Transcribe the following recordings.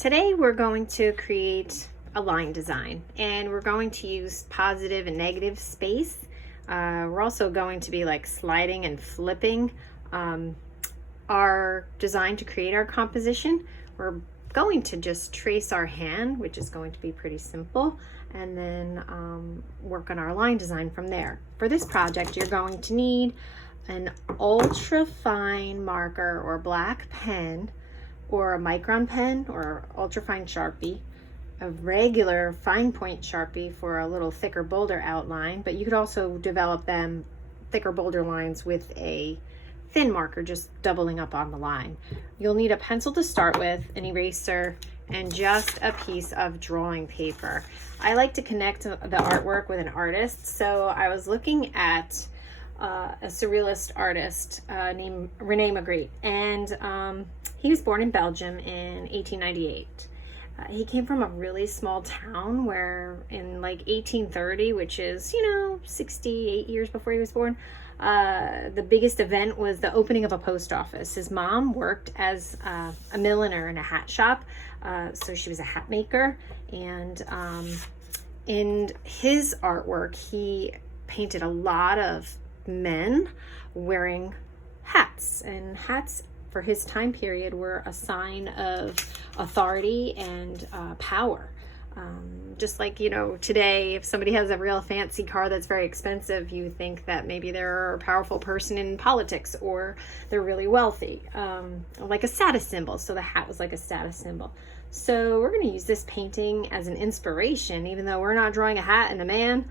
Today we're going to create a line design, and we're going to use positive and negative space. We're also going to be like sliding and flipping our design to create our composition. We're going to just trace our hand, which is going to be pretty simple, and then work on our line design from there. For this project, you're going to need an ultra fine marker or black pen, or a micron pen or ultra fine Sharpie, a regular fine point Sharpie for a little thicker boulder outline, but you could also develop them thicker boulder lines with a thin marker, just doubling up on the line. You'll need a pencil to start with, an eraser, and just a piece of drawing paper. I like to connect the artwork with an artist, so I was looking at a surrealist artist named Rene Magritte, and he was born in Belgium in 1898. He came from a really small town where in like 1830, which is, 68 years before he was born, the biggest event was the opening of a post office. His mom worked as a milliner in a hat shop, so she was a hat maker, and in his artwork, he painted a lot of men wearing hats, and hats for his time period were a sign of authority and power. Just like, today, if somebody has a real fancy car that's very expensive, you think that maybe they're a powerful person in politics or they're really wealthy, like a status symbol. So the hat was like a status symbol. So we're going to use this painting as an inspiration. Even though we're not drawing a hat and a man,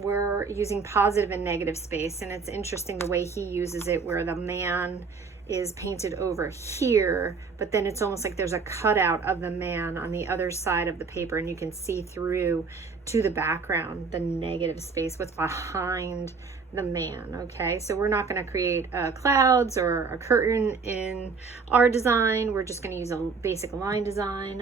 we're using positive and negative space. And it's interesting the way he uses it, where the man is painted over here, but then it's almost like there's a cutout of the man on the other side of the paper, and you can see through to the background, the negative space, what's behind the man. Okay, so we're not going to create clouds or a curtain in our design. We're just going to use a basic line design.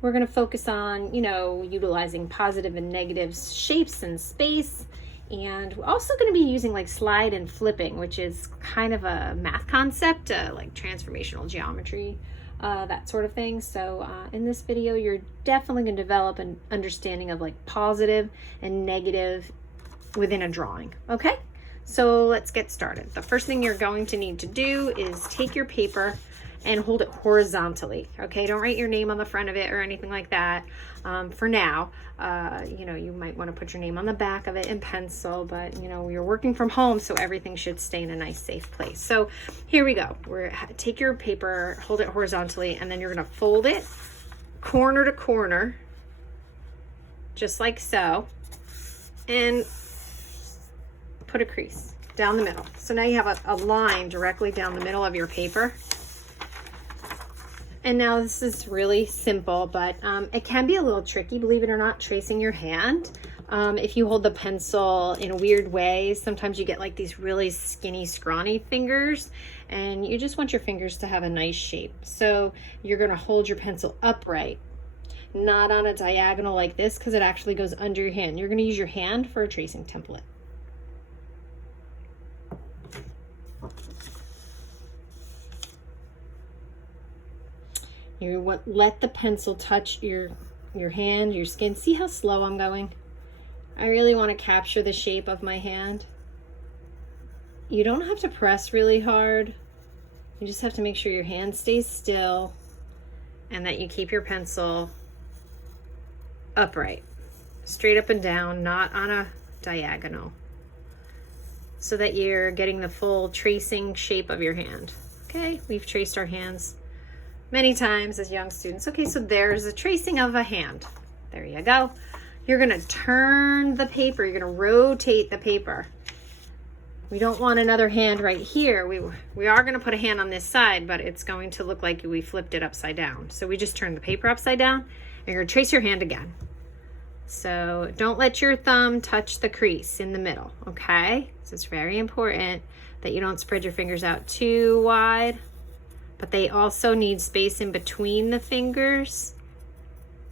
We're going to focus on, utilizing positive and negative shapes and space. And we're also going to be using like slide and flipping, which is kind of a math concept, like transformational geometry, that sort of thing. So in this video, you're definitely going to develop an understanding of like positive and negative within a drawing. Okay, so let's get started. The first thing you're going to need to do is take your paper and hold it horizontally. Okay, don't write your name on the front of it or anything like that. For now, you might want to put your name on the back of it in pencil, but you're working from home, so everything should stay in a nice safe place. So here we go. Take your paper, hold it horizontally, and then you're going to fold it corner to corner, just like so, and put a crease down the middle. So now you have a line directly down the middle of your paper. And now this is really simple, but it can be a little tricky, believe it or not, tracing your hand. If you hold the pencil in a weird way, sometimes you get like these really skinny, scrawny fingers, and you just want your fingers to have a nice shape. So you're gonna hold your pencil upright, not on a diagonal like this, because it actually goes under your hand. You're gonna use your hand for a tracing template. You let the pencil touch your hand, your skin. See how slow I'm going? I really want to capture the shape of my hand. You don't have to press really hard. You just have to make sure your hand stays still and that you keep your pencil upright, straight up and down, not on a diagonal, so that you're getting the full tracing shape of your hand. Okay, we've traced our hands many times as young students. Okay, so there's a tracing of a hand. There you go. You're gonna turn the paper, you're gonna rotate the paper. We don't want another hand right here. We are gonna put a hand on this side, but it's going to look like we flipped it upside down. So we just turned the paper upside down, and you're gonna trace your hand again. So don't let your thumb touch the crease in the middle, okay? So it's very important that you don't spread your fingers out too wide, but they also need space in between the fingers.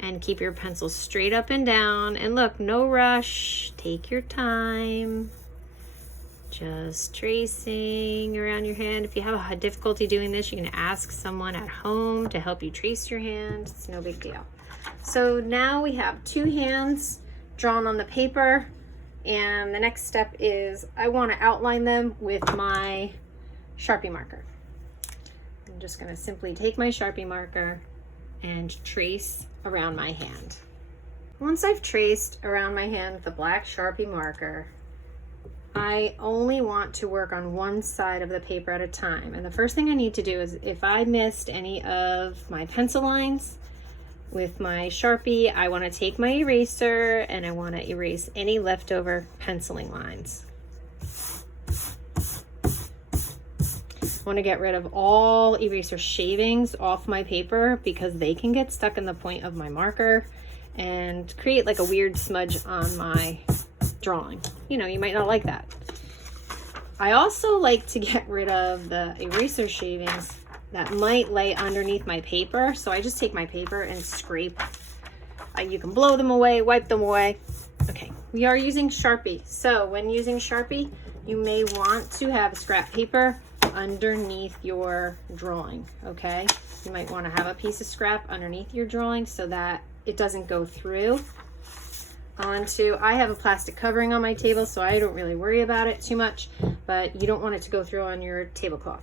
And keep your pencil straight up and down. And look, no rush. Take your time. Just tracing around your hand. If you have a difficulty doing this, you can ask someone at home to help you trace your hand. It's no big deal. So now we have 2 hands drawn on the paper, and the next step is I want to outline them with my Sharpie marker. I'm just going to simply take my Sharpie marker and trace around my hand. Once I've traced around my hand with the black Sharpie marker, I only want to work on one side of the paper at a time. And the first thing I need to do is, if I missed any of my pencil lines with my Sharpie, I want to take my eraser and I want to erase any leftover penciling lines. I want to get rid of all eraser shavings off my paper because they can get stuck in the point of my marker and create like a weird smudge on my drawing. You know, you might not like that. I also like to get rid of the eraser shavings that might lay underneath my paper. So I just take my paper and scrape. You can blow them away, wipe them away. Okay, we are using Sharpie. So when using Sharpie, you may want to have scrap paper underneath your drawing, okay? You might want to have a piece of scrap underneath your drawing so that it doesn't go through onto, I have a plastic covering on my table, so I don't really worry about it too much, but you don't want it to go through on your tablecloth.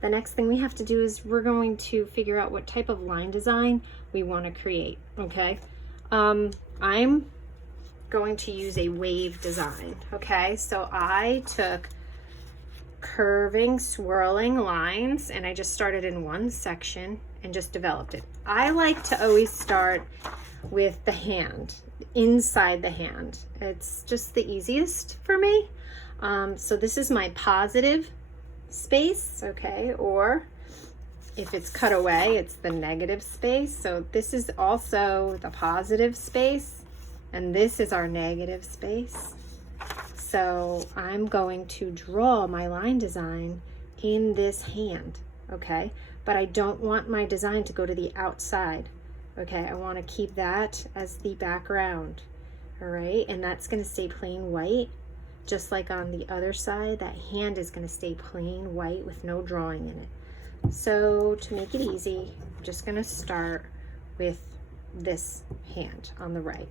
The next thing we have to do is we're going to figure out what type of line design we want to create, okay? I'm going to use a wave design, okay? So I took curving, swirling lines and I just started in one section and just developed it. I like to always start with the hand, inside the hand. It's just the easiest for me. So this is my positive space, okay? Or if it's cut away, it's the negative space. So this is also the positive space and this is our negative space. So I'm going to draw my line design in this hand, okay? But I don't want my design to go to the outside, okay? I want to keep that as the background, all right? And that's going to stay plain white, just like on the other side. That hand is going to stay plain white with no drawing in it. So to make it easy, I'm just going to start with this hand on the right.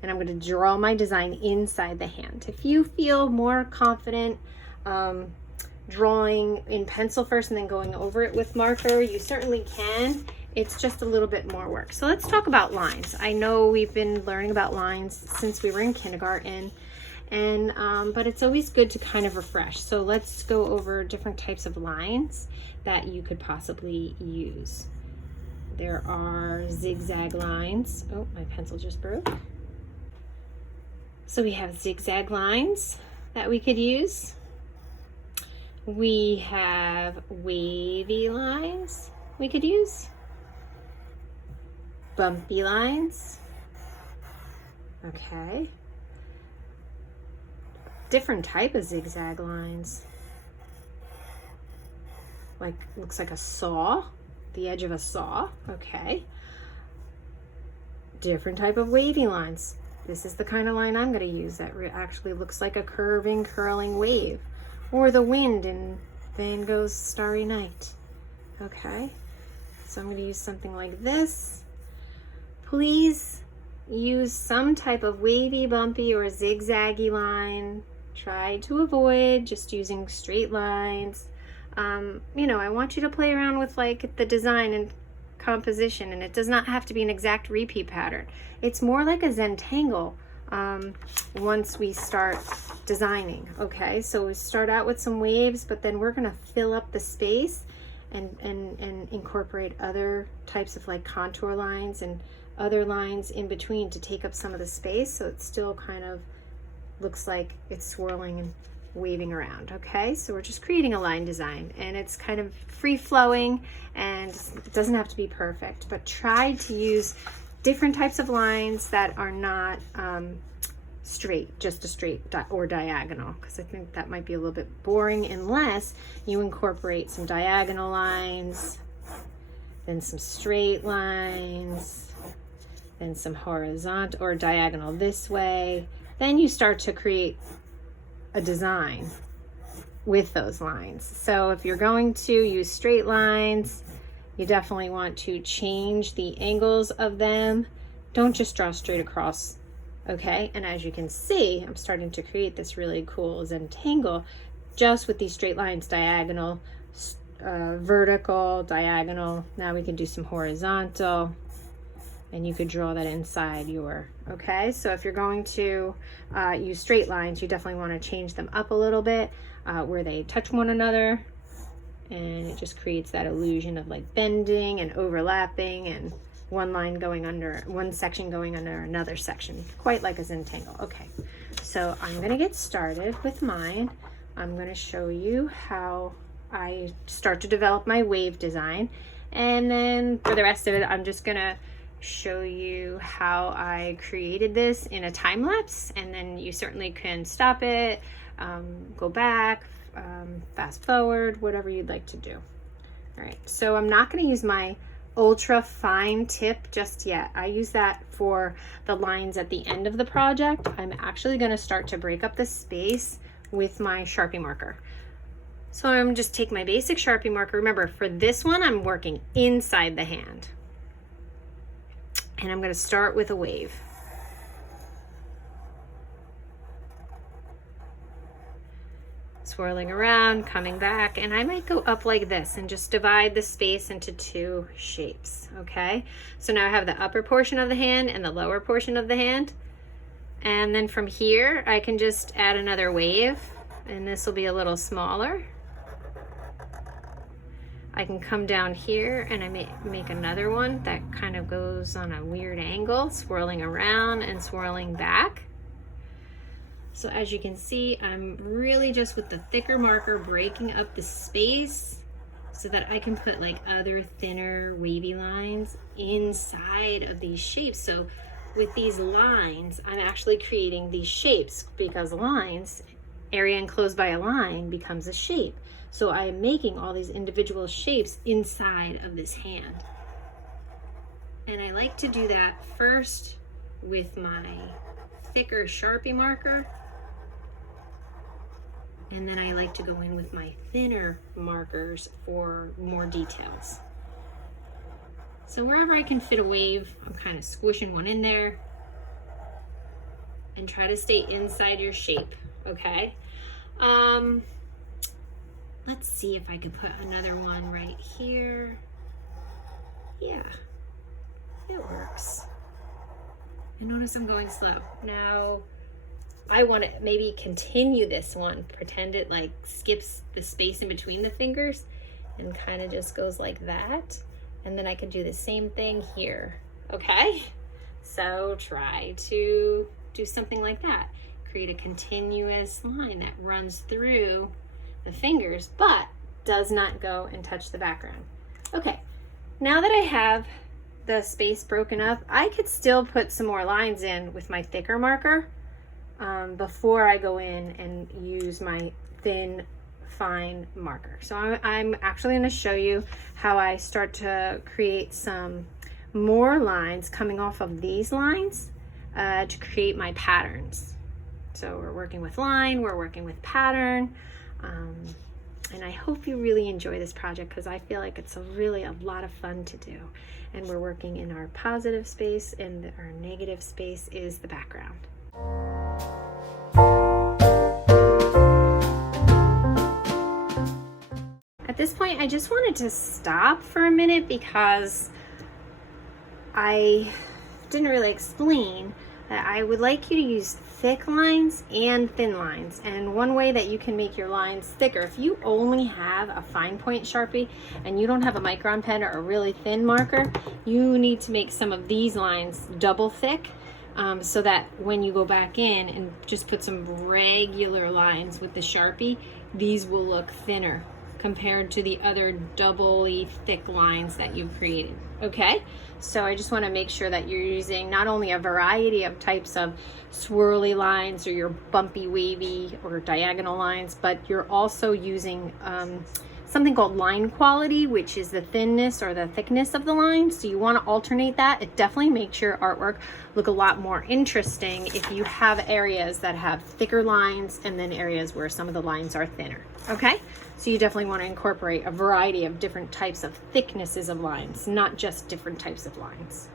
And I'm going to draw my design inside the hand. If you feel more confident drawing in pencil first and then going over it with marker, you certainly can. It's just a little bit more work. So let's talk about lines. I know we've been learning about lines since we were in kindergarten, and but it's always good to kind of refresh. So let's go over different types of lines that you could possibly use. There are zigzag lines. Oh, my pencil just broke. So we have zigzag lines that we could use. We have wavy lines we could use. Bumpy lines. Okay. Different type of zigzag lines. Like, looks like a saw, the edge of a saw. Okay. Different type of wavy lines. This is the kind of line I'm going to use that actually looks like a curving, curling wave, or the wind in Van Gogh's Starry Night. Okay, so I'm going to use something like this. Please use some type of wavy, bumpy, or zigzaggy line. Try to avoid just using straight lines. You know, I want you to play around with like the design and composition, and it does not have to be an exact repeat pattern. It's more like a Zentangle once we start designing, okay? So we start out with some waves, but then we're gonna fill up the space and incorporate other types of like contour lines and other lines in between to take up some of the space, so it still kind of looks like it's swirling and waving around, okay? So we're just creating a line design, and it's kind of free-flowing, and it doesn't have to be perfect, but try to use different types of lines that are not straight, just a straight or diagonal, because I think that might be a little bit boring unless you incorporate some diagonal lines, then some straight lines, then some horizontal or diagonal this way. Then you start to create a design, with those lines. So if you're going to use straight lines, you definitely want to change the angles of them. Don't just draw straight across, okay? And as you can see, I'm starting to create this really cool Zentangle just with these straight lines, diagonal, vertical, diagonal. Now we can do some horizontal, and you could draw that inside your, okay? So if you're going to use straight lines, you definitely want to change them up a little bit where they touch one another, and it just creates that illusion of like bending and overlapping and one line going under, one section going under another section, quite like a Zentangle. Okay, so I'm gonna get started with mine. I'm gonna show you how I start to develop my wave design, and then for the rest of it, I'm just gonna show you how I created this in a time lapse, and then you certainly can stop it, go back, fast forward, whatever you'd like to do. All right, so I'm not going to use my ultra fine tip just yet. I use that for the lines at the end of the project. I'm actually going to start to break up the space with my Sharpie marker. So I'm just take my basic Sharpie marker. Remember, for this one, I'm working inside the hand. And I'm going to start with a wave. Swirling around, coming back, and I might go up like this and just divide the space into two shapes, okay? So now I have the upper portion of the hand and the lower portion of the hand. And then from here, I can just add another wave, and this will be a little smaller. I can come down here and I make another one that kind of goes on a weird angle, swirling around and swirling back. So as you can see, I'm really just with the thicker marker breaking up the space so that I can put like other thinner wavy lines inside of these shapes. So with these lines, I'm actually creating these shapes, because lines, area enclosed by a line becomes a shape. So I am making all these individual shapes inside of this hand. And I like to do that first with my thicker Sharpie marker. And then I like to go in with my thinner markers for more details. So wherever I can fit a wave, I'm kind of squishing one in there. And try to stay inside your shape, okay? Let's see if I can put another one right here. Yeah, it works. And notice I'm going slow. Now, I want to maybe continue this one, pretend it like skips the space in between the fingers and kind of just goes like that. And then I can do the same thing here, okay? So try to do something like that. Create a continuous line that runs through the fingers, but does not go and touch the background. Okay, now that I have the space broken up, I could still put some more lines in with my thicker marker before I go in and use my thin, fine marker. So I'm actually going to show you how I start to create some more lines coming off of these lines to create my patterns. So we're working with line, we're working with pattern. And I hope you really enjoy this project, because I feel like it's really a lot of fun to do. And we're working in our positive space, and our negative space is the background. At this point, I just wanted to stop for a minute because I didn't really explain that I would like you to use thick lines and thin lines. And one way that you can make your lines thicker, if you only have a fine point Sharpie and you don't have a micron pen or a really thin marker, you need to make some of these lines double thick, so that when you go back in and just put some regular lines with the Sharpie, these will look thinner compared to the other doubly thick lines that you've created, okay? So I just wanna make sure that you're using not only a variety of types of swirly lines or your bumpy, wavy, or diagonal lines, but you're also using something called line quality, which is the thinness or the thickness of the line. So you want to alternate that. It definitely makes your artwork look a lot more interesting if you have areas that have thicker lines and then areas where some of the lines are thinner. Okay, so you definitely want to incorporate a variety of different types of thicknesses of lines, not just different types of lines.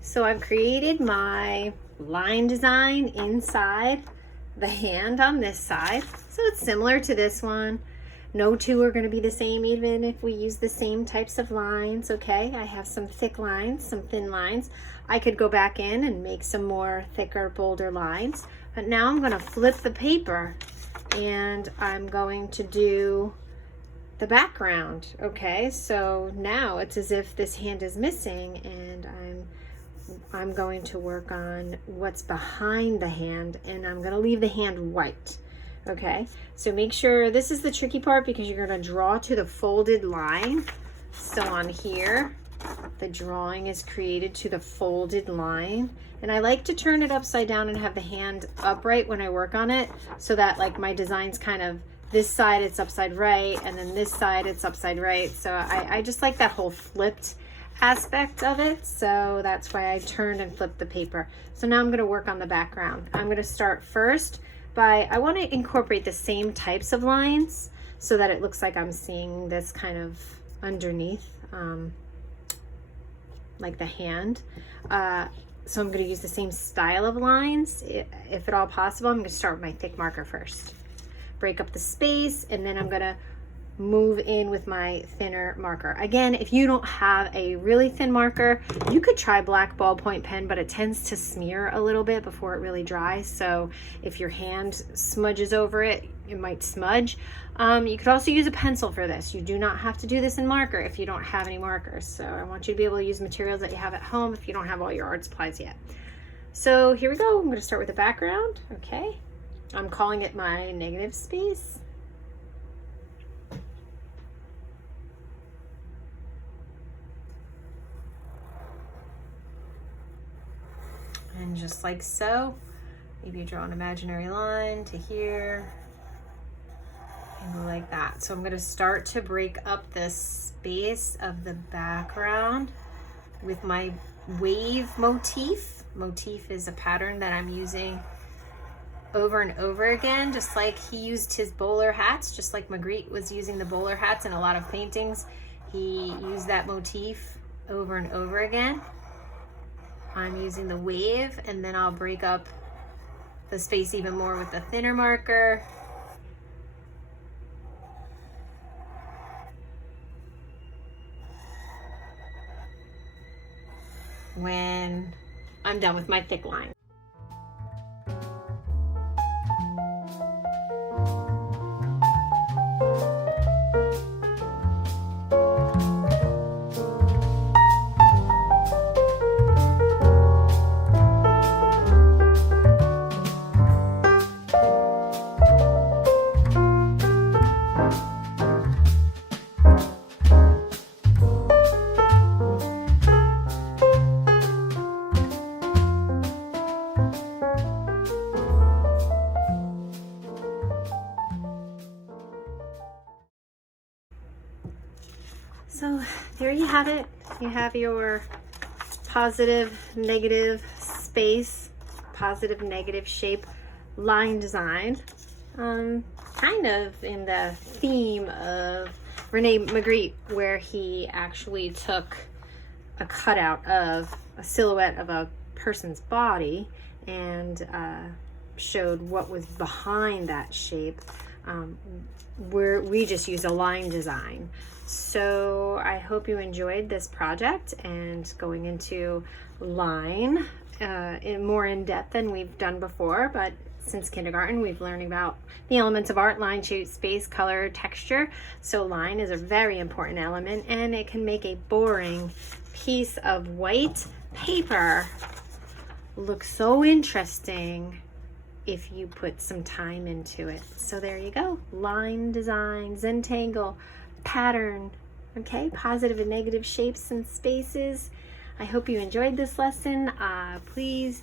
So I've created my line design inside the hand on this side. So it's similar to this one. No two are going to be the same even if we use the same types of lines, okay? I have some thick lines, some thin lines. I could go back in and make some more thicker, bolder lines. But now I'm going to flip the paper and I'm going to do the background, okay? So now it's as if this hand is missing and I'm going to work on what's behind the hand, and I'm going to leave the hand white. Okay, so make sure, this is the tricky part because you're going to draw to the folded line. So on here, the drawing is created to the folded line, and I like to turn it upside down and have the hand upright when I work on it, so that like my design's kind of this side it's upside right, and then this side it's upside right. So I just like that whole flipped aspect of it, so that's why I turned and flipped the paper. So now I'm going to work on the background. I'm going to start first by, I want to incorporate the same types of lines so that it looks like I'm seeing this kind of underneath, like the hand. So I'm going to use the same style of lines, if at all possible. I'm going to start with my thick marker first. Break up the space, and then I'm going to move in with my thinner marker. Again, if you don't have a really thin marker, you could try black ballpoint pen, but it tends to smear a little bit before it really dries. So if your hand smudges over it, it might smudge. You could also use a pencil for this. You do not have to do this in marker if you don't have any markers. So I want you to be able to use materials that you have at home if you don't have all your art supplies yet. So here we go. I'm going to start with the background. Okay. I'm calling it my negative space. And just like so, maybe you draw an imaginary line to here and go like that. So I'm going to start to break up the space of the background with my wave motif. Motif is a pattern that I'm using over and over again, just like he used his bowler hats, just like Magritte was using the bowler hats in a lot of paintings. He used that motif over and over again. I'm using the wave, and then I'll break up the space even more with the thinner marker. When I'm done with my thick line. So there you have it. You have your positive, negative space, positive, negative shape line design. Kind of in the theme of Rene Magritte, where he actually took a cutout of a silhouette of a person's body and showed what was behind that shape. Where we just use a line design. So I hope you enjoyed this project and going into line more in depth than we've done before, but since kindergarten. We've learned about the elements of art: line, shape, space, color, texture. So line is a very important element, and it can make a boring piece of white paper look so interesting if you put some time into it. So there you go. Line design, Zentangle, pattern, okay? Positive and negative shapes and spaces. I hope you enjoyed this lesson. Please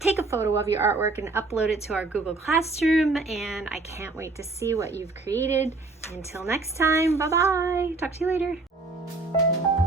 take a photo of your artwork and upload it to our Google Classroom, and I can't wait to see what you've created. Until next time, bye-bye. Talk to you later.